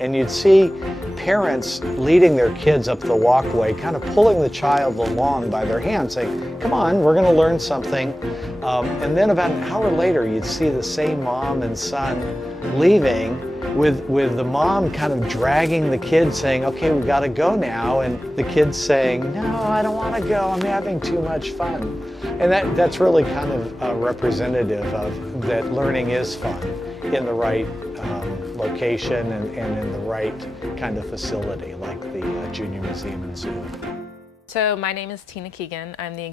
And you'd see parents leading their kids up the walkway, kind of pulling the child along by their hand, saying, come on, we're going to learn something. And then about an hour later, you'd see the same mom and son leaving with the mom kind of dragging the kid, saying, okay, we got to go now. And the kid saying, no, I don't want to go. I'm having too much fun. And that's really kind of representative of that learning is fun in the right location and in the right kind of facility, like the Junior Museum and Zoo. So my name is Tina Keegan. I'm the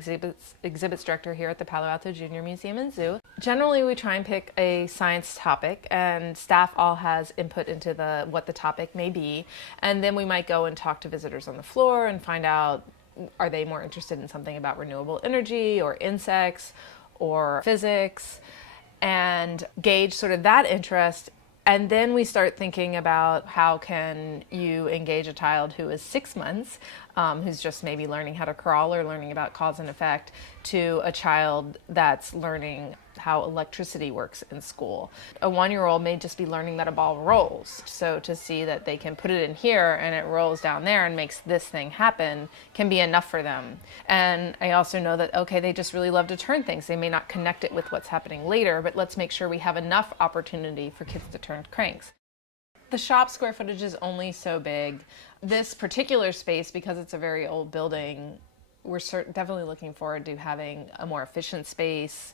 exhibits director here at the Palo Alto Junior Museum and Zoo. Generally, we try and pick a science topic, and staff all has input into what the topic may be. And then we might go and talk to visitors on the floor and find out, are they more interested in something about renewable energy or insects or physics, and gauge sort of that interest. And then we start thinking about how can you engage a child who is 6 months, who's just maybe learning how to crawl or learning about cause and effect, to a child that's learning how electricity works in school. A 1-year-old may just be learning that a ball rolls. So to see that they can put it in here and it rolls down there and makes this thing happen can be enough for them. And I also know that, okay, they just really love to turn things. They may not connect it with what's happening later, but let's make sure we have enough opportunity for kids to turn cranks. The shop square footage is only so big. This particular space, because it's a very old building, we're definitely looking forward to having a more efficient space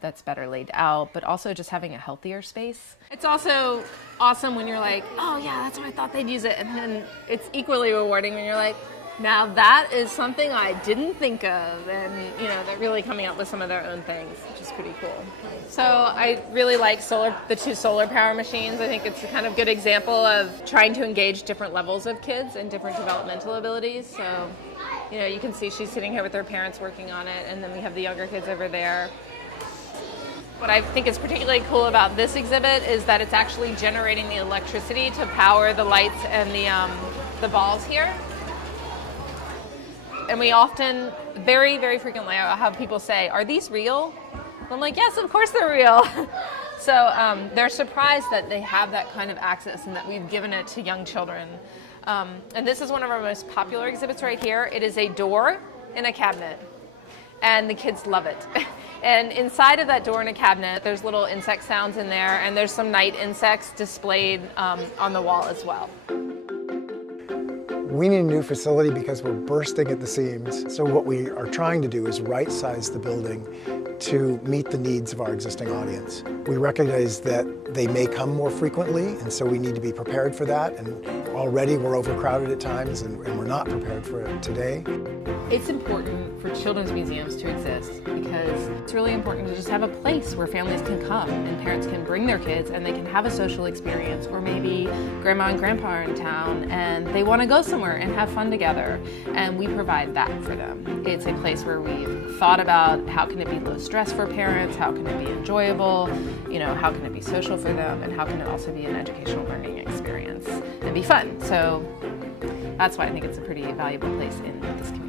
that's better laid out, but also just having a healthier space. It's also awesome when you're like, oh yeah, that's what I thought they'd use it. And then it's equally rewarding when you're like, now that is something I didn't think of. And you know, they're really coming up with some of their own things, which is pretty cool. So I really like the 2 solar power machines. I think it's a kind of good example of trying to engage different levels of kids and different developmental abilities. So, you know, you can see she's sitting here with her parents working on it, and then we have the younger kids over there. What I think is particularly cool about this exhibit is that it's actually generating the electricity to power the lights and the balls here. And we often, very, very frequently, I'll have people say, are these real? I'm like, yes, of course they're real. So they're surprised that they have that kind of access and that we've given it to young children. And this is one of our most popular exhibits right here. It is a door in a cabinet, and the kids love it. And inside of that door in a cabinet, there's little insect sounds in there, and there's some night insects displayed on the wall as well. We need a new facility because we're bursting at the seams. So what we are trying to do is right-size the building to meet the needs of our existing audience. We recognize that they may come more frequently, and so we need to be prepared for that. And already we're overcrowded at times, and we're not prepared for it today. It's important for children's museums to exist because it's really important to just have a place where families can come and parents can bring their kids and they can have a social experience, or maybe grandma and grandpa are in town and they want to go somewhere and have fun together, and we provide that for them. It's a place where we've thought about how can it be low stress for parents, how can it be enjoyable, you know, how can it be social for them, and how can it also be an educational learning experience and be fun. So that's why I think it's a pretty valuable place in this community.